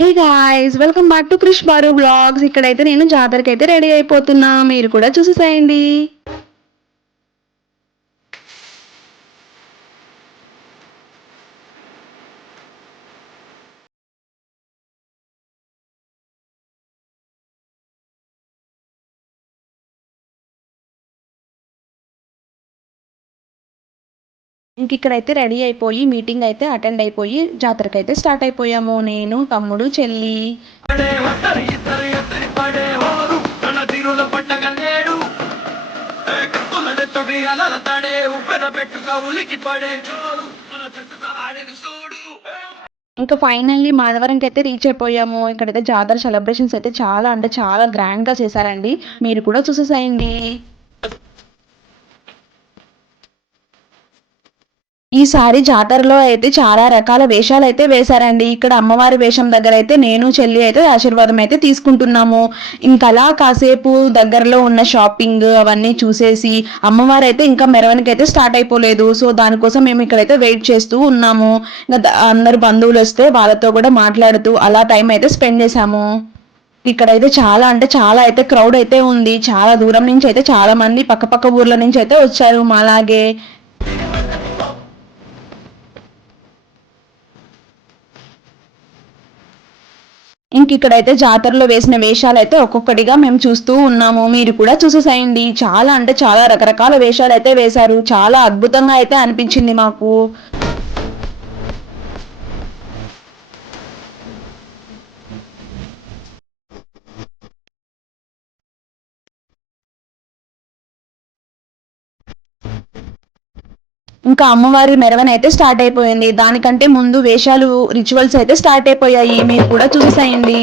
Hey guys, welcome back to Krish Baru vlogs. ఇక్కడైతే నేను జాతరకి అయితే రెడీ అయిపోతున్నా, మీరు కూడా చూసేసేయండి. ఇంక ఇక్కడైతే రెడీ అయిపోయి మీటింగ్ అయితే అటెండ్ అయిపోయి జాతరకి అయితే స్టార్ట్ అయిపోయాము. నేను, తమ్ముడు, చెల్లి. ఇంకా ఫైనల్లీ మాధవరంకి అయితే రీచ్ అయిపోయాము. ఇక్కడైతే జాతర సెలబ్రేషన్స్ అయితే చాలా అంటే చాలా గ్రాండ్గా చేశారండి, మీరు కూడా చూసేసేయండి. ఈసారి జాతరలో అయితే చాలా రకాల వేషాలు అయితే వేశారండి. ఇక్కడ అమ్మవారి వేషం దగ్గర అయితే నేను, చెల్లి అయితే ఆశీర్వాదం అయితే తీసుకుంటున్నాము. ఇంకలా కాసేపు దగ్గరలో ఉన్న షాపింగ్ అవన్నీ చూసేసి అమ్మవారు అయితే ఇంకా మెరవనికి అయితే స్టార్ట్ అయిపోలేదు. సో దానికోసం మేము ఇక్కడైతే వెయిట్ చేస్తూ ఉన్నాము. ఇంకా అందరు బంధువులు వస్తే వాళ్ళతో కూడా మాట్లాడుతూ అలా టైం అయితే స్పెండ్ చేశాము. ఇక్కడైతే చాలా అంటే చాలా అయితే క్రౌడ్ అయితే ఉంది. చాలా దూరం నుంచి అయితే చాలా మంది పక్క ఊర్ల నుంచి అయితే వచ్చారు మాలాగే. ఇంక ఇక్కడైతే జాతరలో వేసిన వేషాలు అయితే ఒక్కొక్కటిగా మేము చూస్తూ ఉన్నాము, మీరు కూడా చూసేసేయండి. చాలా అంటే చాలా రకరకాల వేషాలు అయితే వేశారు, చాలా అద్భుతంగా అయితే అనిపించింది మాకు. ఇంకా అమ్మవారి మెరవన అయితే స్టార్ట్ అయిపోయింది. దానికంటే ముందు వేషాలు రిచువల్స్ అయితే స్టార్ట్ అయిపోయాయి, మీరు కూడా చూసేసేయండి.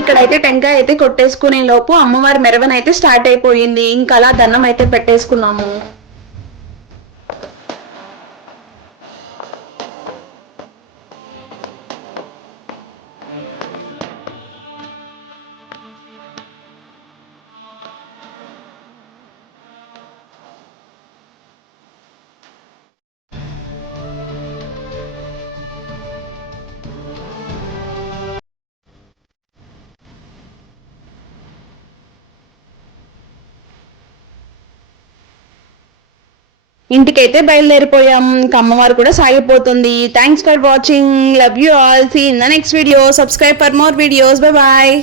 ఇక్కడైతే టెంకాయ అయితే కొట్టేసుకునే లోపు అమ్మవారి మెరవన అయితే స్టార్ట్ అయిపోయింది. ఇంకా అలా దండం అయితే పెట్టేసుకున్నాము. ఇంటికైతే బయలుదేరిపోయాం. అమ్మవారు కూడా సాగిపోతుంది. Thanks for watching, love you all, see in the next video, subscribe for more videos, bye bye.